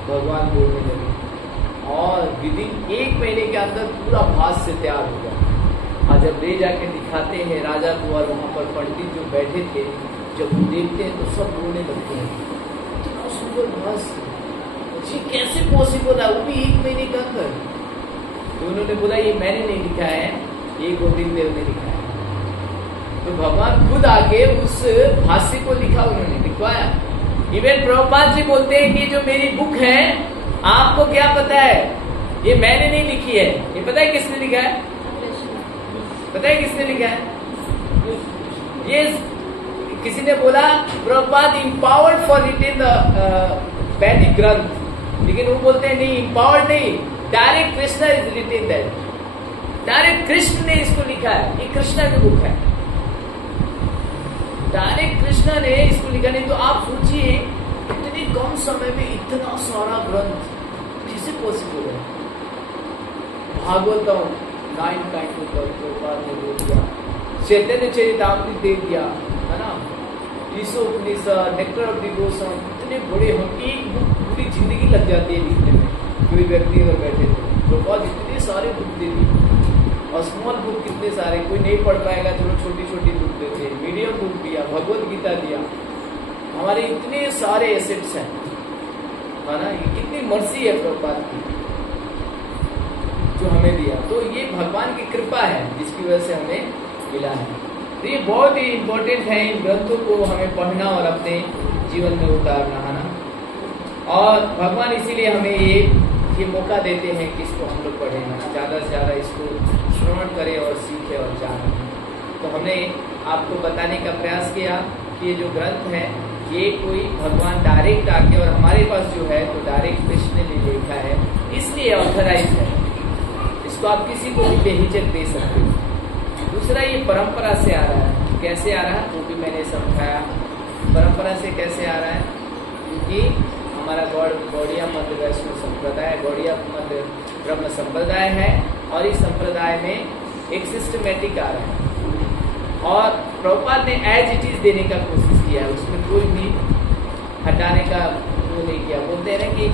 भगवान बोलने लगे, और विदिन 1 महीने के अंदर पूरा भाष्य तैयार हो गया। और जब ले जाके दिखाते हैं राजा को और वहाँ पर पंडित जो बैठे थे, जब वो देखते हैं तो सब रोने लगते हैं। इतना सुंदर भाष्य, जी कैसे पॉसिबल है, वो भी 1 महीने का अंदर। तो उन्होंने बोला ये मैंने नहीं लिखा है, ये गोविंद देव ने लिखा है। तो भगवान खुद आके उस भाष्य को लिखा, उन्होंने लिखवाया। इवन प्रभुपाद जी बोलते हैं कि जो मेरी बुक है, आपको क्या पता है, ये मैंने नहीं लिखी है, ये पता है किसने लिखा है? पता है किसने लिखा है? ये किसी ने बोला Prabhupada empowered for written the Vedic granth, लेकिन वो बोलते हैं नहीं, इम्पावर्ड नहीं, direct Krishna is written that, direct Krishna ने इसको लिखा है, ये कृष्णा की बुक है, डायरेक्ट कृष्णा ने इसको लिखा। नहीं तो आप सोचिए इतने कम समय में इतना सारा ग्रंथ कैसे पॉसिबल है। भागवतम 9 काइंड ऑफ प्रभुपाद ने दे दिया, चैतन्य चरितामृत दे दिया, है ना, ईशोपनिषद, नेक्टर ऑफ डिवोशन, इतने बड़े, हम एक बुक पूरी जिंदगी लग जाती है लिखने में। कोई व्यक्ति अगर बैठे थे तो बहुत इतने सारे बुक दे दी, और स्मॉल बुक कितने सारे, कोई नहीं पढ़ पाएगा चलो छोटी छोटी बुक देते, मीडियम बुक दिया, भगवत गीता दिया, हमारे इतने सारे एसेट्स हैं, है ना। ये कितनी मर्जी है प्रभुपाद की जो हमें दिया। तो ये भगवान की कृपा है जिसकी वजह से हमें मिला है। तो ये बहुत ही इम्पोर्टेंट है, इन ग्रंथों को हमें पढ़ना और अपने जीवन में उतारना, है ना। और भगवान इसीलिए हमें ये मौका देते हैं कि इसको हम लोग पढ़ें, ज़्यादा से ज़्यादा इसको श्रवण करें और सीखें और जानें। तो हमने आपको बताने का प्रयास किया कि ये जो ग्रंथ है ये कोई भगवान डायरेक्ट आके, और हमारे पास जो है तो डायरेक्ट कृष्ण ने लिखा है, इसलिए ऑथराइज है, इसको आप किसी को भी बेहिचक दे सकते हो। दूसरा ये परंपरा से आ रहा है, कैसे आ रहा है वो भी मैंने समझाया। परंपरा से कैसे आ रहा है, क्योंकि हमारा गौड़िया मध्य वैष्णव संप्रदाय, गौड़िया मध्य ब्रह्म संप्रदाय है, और इस संप्रदाय में एक सिस्टमेटिक आ रहा है, और प्रभुपाद ने एज इट इज देने का कोशिश किया, उसमें कोई भी हटाने का वो नहीं किया। बोलते हैं ना कि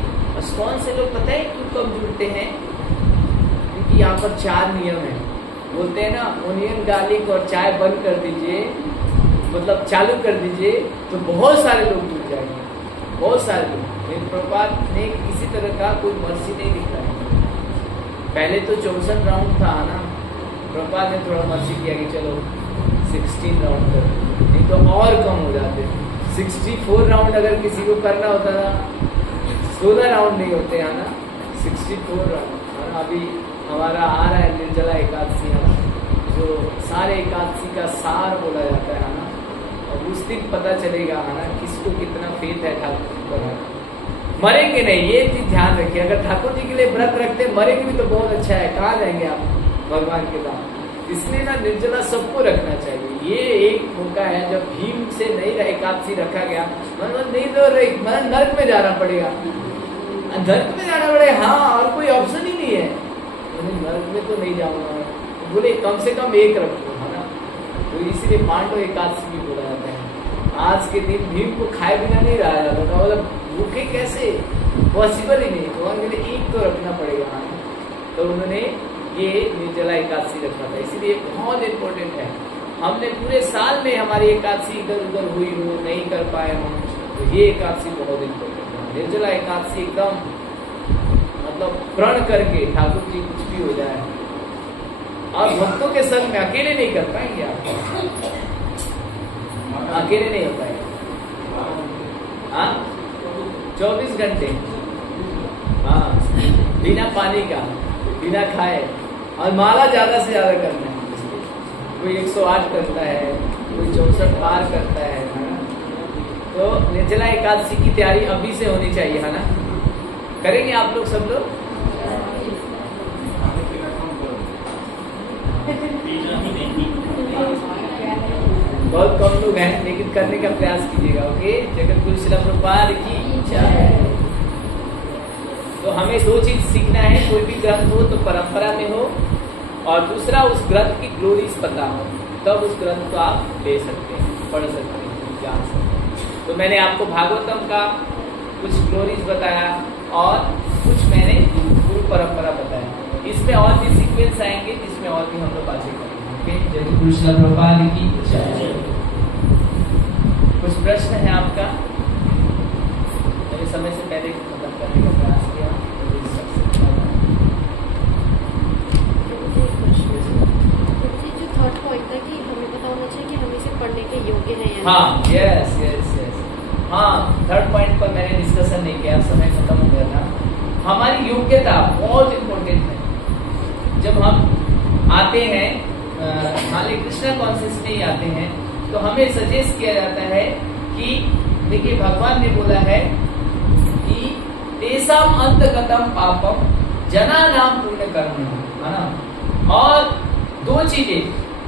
कौन से लोग पता है क्यों कम जुड़ते हैं, क्योंकि यहाँ पर 4 नियम है। बोलते हैं ना, ओनियन गार्लिक और चाय बंद कर दीजिए, मतलब चालू कर दीजिए, तो बहुत सारे लोग जुड़ जाएंगे, बहुत सारे लोग। लेकिन प्रभुपाद ने किसी तरह का कोई मर्जी नहीं दिखाया। पहले तो 64 राउंड था ना, प्रभुपाद ने थोड़ा मर्जी किया कि चलो 16 राउंड कर, नहीं तो और कम हो जाते। 64 राउंड अगर किसी को करना होता था, 16 राउंड नहीं होते है ना, 64 राउंड है ना। अभी हमारा आ रहा है निर्जला एकादशी, है ना, जो सारे एकादशी का सार बोला जाता है ना, और उस दिन पता चलेगा है ना किसको कितना फेथ है ठाकुर जी पर। मरेंगे नहीं, ये चीज ध्यान रखिए। अगर ठाकुर जी के लिए व्रत रखते मरेंगे भी तो बहुत अच्छा है, कहाँ जाएंगे आप भगवान के साथ। इसलिए ना निर्जला सबको रखना चाहिए। ये एक मौका है जब भीम से नहीं रहे एकादशी रखा गया, मन नहीं तो मन नर्क में जाना पड़ेगा, नर्क में जाना पड़ेगा, हाँ, और कोई ऑप्शन ही नहीं है। नर्क में तो नहीं जाऊंगा, बोले कम से कम एक रखो, है ना। तो इसीलिए पांडव एकादशी भी बोला जाता है। आज के दिन भीम को खाए बिना नहीं रहा जाता था, मतलब भूखे कैसे, पॉसिबल ही नहीं, भगवान के लिए एक तो रखना पड़ेगा। तो उन्होंने ये निर्जला एकादशी रखा था, इसीलिए बहुत इम्पोर्टेंट है। हमने पूरे साल में हमारी एकादशी इधर उधर हुई हो, नहीं कर पाए हम, तो ये एकादशी बहुत इम्पोर्टेंट है। निर्जला एकादशी एकदम मतलब प्रण करके ठाकुर जी कुछ भी हो जाए, और भक्तों के संग में अकेले नहीं कर पाएंगे आप, अकेले नहीं हो पाएंगे। हाँ, 24 घंटे, हाँ, बिना पानी का, बिना खाए, और माला ज्यादा से ज्यादा करना है। कोई 108 करता है, कोई 64 पार करता है ना। तो निर्जला एकादशी की तैयारी अभी से होनी चाहिए, है ना। करेंगे आप लोग, सब लोग? बहुत कम लोग हैं, लेकिन करने का प्रयास कीजिएगा। ओके, जगत गुरु श्रील प्रभुपाद की जय। तो हमें 2 चीज सीखना है, कोई भी ग्रंथ हो तो परंपरा में हो, और दूसरा उस ग्रंथ की ग्लोरीज पता हो, तब उस ग्रंथ को आप ले सकते हैं, पढ़ सकते हैं, जान सकते हैं। तो मैंने आपको भागवतम का कुछ ग्लोरीज बताया, और कुछ मैंने गुरु परंपरा बताया। इसमें और भी सीक्वेंस आएंगे जिसमें और भी हम लोग बातें करेंगे। जय कृष्ण प्रभुपाद की जय। कुछ प्रश्न है आपका? मेरे समय से पहले खत्म करने का प्रयास किया। जो थर्ड पॉइंट था कि हमें पता होना चाहिए कि हम इसे पढ़ने के योग्य हैं या हाँ, यस यस यस। हाँ, थर्ड पॉइंट पर मैंने डिस्कशन नहीं किया, समय खत्म हो गया था। हमारी योग्यता बहुत इम्पोर्टेंट है। जब हम आते हैं हाले कृष्णा कॉन्शियस में ही आते हैं, तो हमें सजेस्ट किया जाता है कि देखिए भगवान ने बोला है कि तेसाम अंतगतम पापम जना नाम पुण्य कर्म, है ना। और दो चीजें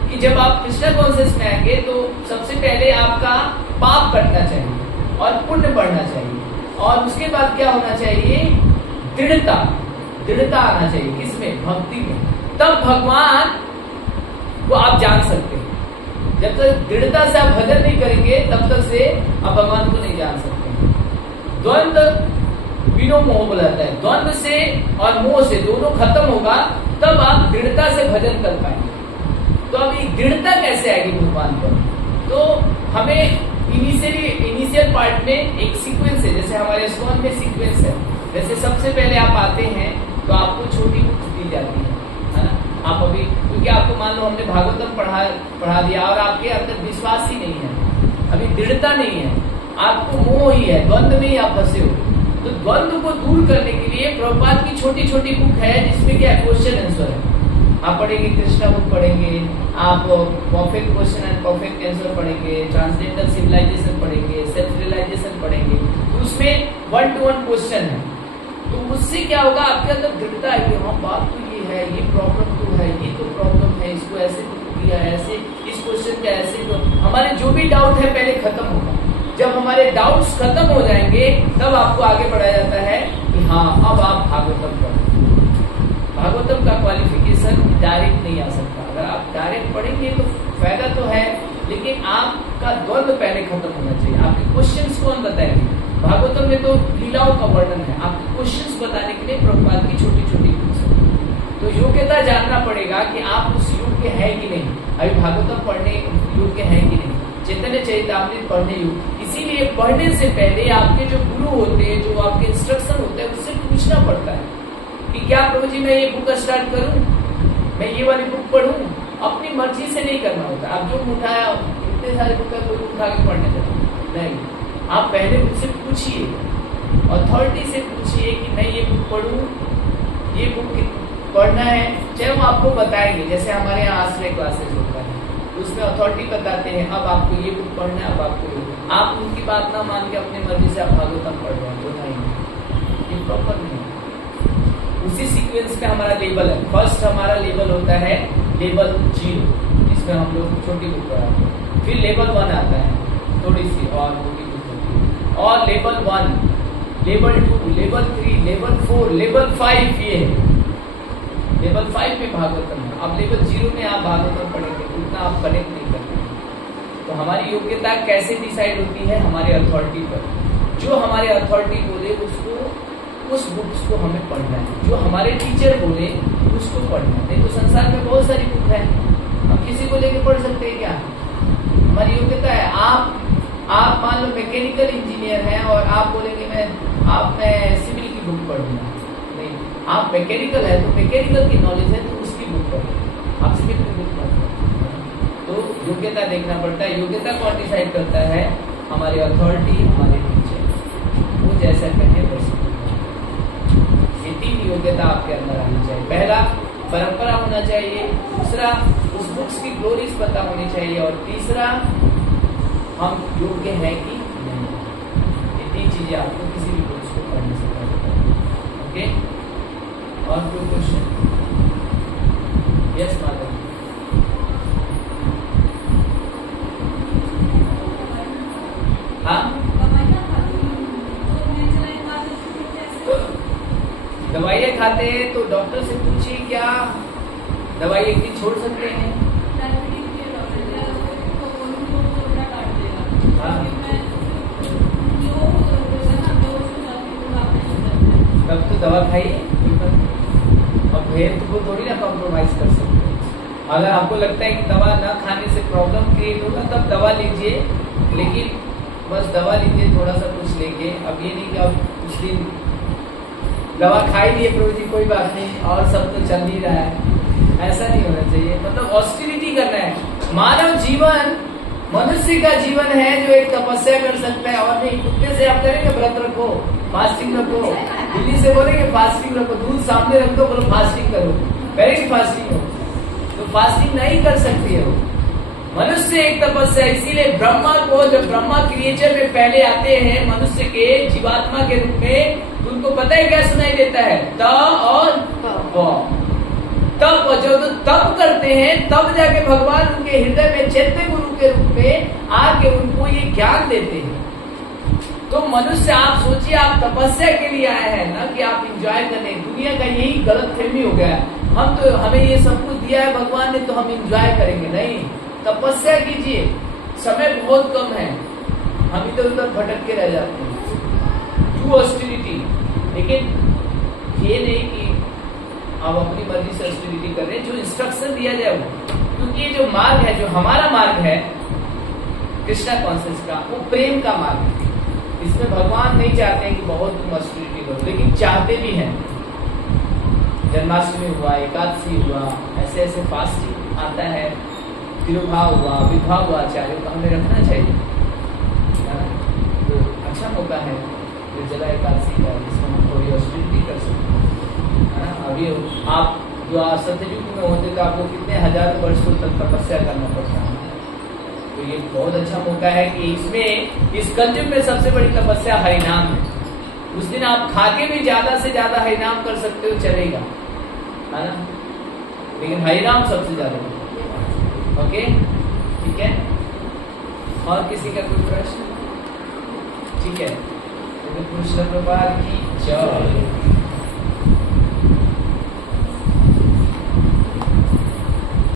कि जब आप कृष्णा कॉन्शियस में आएंगे तो सबसे पहले आपका पाप कटना चाहिए और पुण्य बढ़ना चाहिए, और उसके बाद क्या होना चाहिए? दृढ़ता आना चाहिए। किसमें? भक्ति में। तब भगवान को आप जान सकते हैं। जब तक दृढ़ता से आप भजन नहीं करेंगे तब तक से आप भगवान को नहीं जान सकते। द्वंद्व बिनो मोह बुलाता है, द्वंद्व से और मोह से दोनों खत्म होगा तब आप दृढ़ता से भजन कर पाएंगे। तो अब ये दृढ़ता कैसे आएगी भगवान पर? तो हमें इनिशियल पार्ट में एक सीक्वेंस है, जैसे हमारे स्कॉन में सीक्वेंस है। जैसे सबसे पहले आप आते हैं तो आपको छोटी बुक दी जाती है ना। आप अभी, क्योंकि आपको मान लो हमने भागवतम पढ़ा दिया और आपके अंदर विश्वास ही नहीं है, अभी दृढ़ता नहीं है, आपको मोह ही है, द्वंद्व में ही आप फंसे हो। तो द्वंद्व को दूर करने के लिए प्रभुपाद की छोटी छोटी बुक है जिसमें क्या क्वेश्चन आंसर है। आप पढ़ेंगे कृष्णा बुक पढ़ेंगे, आप perfect question and perfect answer पढ़ेंगे, ट्रांसजेंडर सिविलाइजेशन पढ़ेंगे, सेल्फ रियलाइजेशन पढ़ेंगे। तो उसमें 1-to-1 क्वेश्चन है। तो उससे क्या होगा? आपके अंदर दृढ़ता आएगी। हाँ, बात तो ये है, ये प्रॉब्लम तो है, ये तो प्रॉब्लम है, इसको ऐसे तो किया, ऐसे इस क्वेश्चन का ऐसे। तो हमारे जो भी डाउट है पहले खत्म होगा। जब हमारे डाउट्स खत्म हो जाएंगे तब आपको आगे बढ़ाया जाता है कि हाँ अब आप भागवतम पढ़ो। भागवतम का क्वालिफिकेशन डायरेक्ट नहीं आ सकता। अगर आप डायरेक्ट पढ़ेंगे तो फायदा तो है, लेकिन आपका द्वंद्व पहले खत्म होना चाहिए। आपके क्वेश्चंस कौन बताएंगे? भागवतम में तो लीलाओं का वर्णन है, आपको क्वेश्चंस बताने के लिए प्रभुपाद की छोटी छोटी बुक्स। तो योग्यता जानना पड़ेगा कि आप उस योग्य है कि नहीं। अभी भागवतम पढ़ने योग्य है कि नहीं, चैतन्य चरितामृत पढ़ने योग्य। इसीलिए पढ़ने से पहले आपके जो गुरु होते हैं, जो आपके इंस्ट्रक्शन होते हैं, उससे पूछना पड़ता है कि क्या प्रभु जी मैं ये बुक स्टार्ट करूं, मैं ये वाली बुक पढ़ूं। अपनी मर्जी से नहीं करना होता। आप जो उठाया, इतने सारे बुक है, कोई उठा के पढ़ने देता नहीं। आप पहले मुझसे पूछिए, अथॉरिटी से पूछिए कि मैं ये बुक पढ़ूं, ये बुक पढ़ना है। चाहे वो आपको बताएंगे, जैसे हमारे यहाँ आश्रय क्लासेस होता है, उसमें अथॉरिटी बताते हैं अब आपको ये बुक पढ़ना है, अब आपको ये। आप उनकी बात ना मान के अपनी मर्जी से आप भागवतम पढ़ रहे हैं, तो नहीं, ये प्रॉपर नहीं। उसी सीक्वेंस में हमारा लेवल है। फर्स्ट हमारा लेवल होता है लेवल 0, जिसमें हम लोग छोटी बुक पढ़ाते हैं। फिर लेवल 1 आता है, थोड़ी सी और मोटी बुक होती है, और level 1, level 2, level 3, level 4, level 5, ये है लेवल 5 में भागवतम है। अब लेवल 0 में आप भागवतम पढ़ेंगे, उतना आप कनेक्ट नहीं करते। तो हमारी योग्यता कैसे डिसाइड होती है? हमारे अथॉरिटी पर। जो हमारे अथॉरिटी बोले उसको, उस बुक्स को हमें पढ़ना है। जो हमारे टीचर बोले उसको पढ़ना है। नहीं तो संसार में बहुत सारी बुक है, हम किसी को लेके पढ़ सकते हैं क्या? हमारी योग्यता है। आप मान लो मैकेनिकल इंजीनियर हैं और आप बोलेंगे मैं सिविल की बुक पढ़ूंगा। नहीं, आप मैकेनिकल है तो मैकेनिकल की नॉलेज है तो उसकी बुक पढ़ो, आप सिविल की बुक पढ़ो। तो योग्यता देखना पड़ता है। योग्यता कौन डिसाइड करता है? हमारी अथॉरिटी, हमारे टीचर। वो जैसा कहे वैसे। ये 3 योग्यता आपके अंदर आनी चाहिए। पहला, परंपरा होना चाहिए। दूसरा, उस बुक्स की ग्लोरीज पता होनी चाहिए। और तीसरा, हम योग्य हैं कि नहीं। ये 3 चीजें आपको किसी भी बुक्स को पढ़ने से पहले। ओके, और कोई क्वेश्चन? यस माधव। हाँ, दवाइयाँ खाते हैं तो डॉक्टर से पूछिए क्या दवाई एक दिन छोड़ सकते हैं? हाँ, तब तो दवा खाइए। अब हेल्थ को थोड़ी ना कॉम्प्रोमाइज कर सकते हैं। अगर आपको लगता है कि दवा ना खाने से प्रॉब्लम क्रिएट होगा तब दवा लीजिए, लेकिन बस दवा लीजिए थोड़ा सा कुछ लेके। अब ये नहीं कि आप कुछ दिन दवा खा ही लिए प्रभु जी कोई बात नहीं और सब तो चल ही रहा है, ऐसा नहीं होना चाहिए। मतलब ऑस्टिरिटी करना है। मानव जीवन मनुष्य का जीवन है जो एक तपस्या कर सकता है, और नहीं कुत्ते से आप करेंगे व्रत रखो, फास्टिंग रखो, दिल्ली से बोलेंगे फास्टिंग रखो, दूध सामने रख दो बोलो फास्टिंग करो, करेंगे फास्टिंग हो तो फास्टिंग नहीं कर सकती है वो। मनुष्य एक तपस्या, इसीलिए ब्रह्मा को जब ब्रह्मा क्रिएचर में पहले आते हैं मनुष्य के जीवात्मा के रूप में, तो उनको पता है क्या सुनाई देता है, त और व। तब जब तप करते हैं तब जाके भगवान उनके हृदय में चैत्य गुरु के रूप में आके उनको ये ज्ञान देते हैं। तो मनुष्य आप सोचिए आप तपस्या के लिए आए हैं ना कि आप इंजॉय करने। दुनिया का यही गलत फहमी हो गया है, हम तो हमें ये सब कुछ दिया है भगवान ने तो हम इंजॉय करेंगे। नहीं, तपस्या कीजिए, समय बहुत कम है, हम इधर उधर भटक के रह जाते हैं। डू ऑस्टिरिटी, लेकिन ये नहीं कि आप अपनी मर्जी से ऑस्टिरिटी कर रहे हैं, जो इंस्ट्रक्शन दिया जाए वो। क्योंकि ये जो मार्ग है, जो हमारा मार्ग है कृष्णा कॉन्शियस का, वो प्रेम का मार्ग है। इसमें भगवान नहीं चाहते हैं कि बहुत तुम ऑस्टिरिटी करो, लेकिन चाहते भी हैं। जन्माष्टमी हुआ, एकादशी हुआ, ऐसे ऐसे फास्टिंग आता है, तिरुभाव हुआ, विभाव हुआ, आचार्यों का हमें रखना चाहिए। तो अच्छा मौका है निर्जला एकादशी का, जिसमें हम थोड़ी ऑस्टिरिटी कर सकते हैं। अभी आप जो सत्ययुग में होते तो आपको कितने हजारों वर्षों तक तपस्या करना पड़ता है, तो ये बहुत अच्छा मौका है कि इसमें इस कलयुग में सबसे बड़ी तपस्या हरिनाम है। उस दिन आप खा के भी ज्यादा से ज्यादा हरिनाम कर सकते हो, चलेगा, है ना, लेकिन हरिनाम सबसे ज्यादा। ओके, ठीक है। और किसी का कोई प्रश्न? ठीक है, तो कृष्ण प्रभुपाद की जय।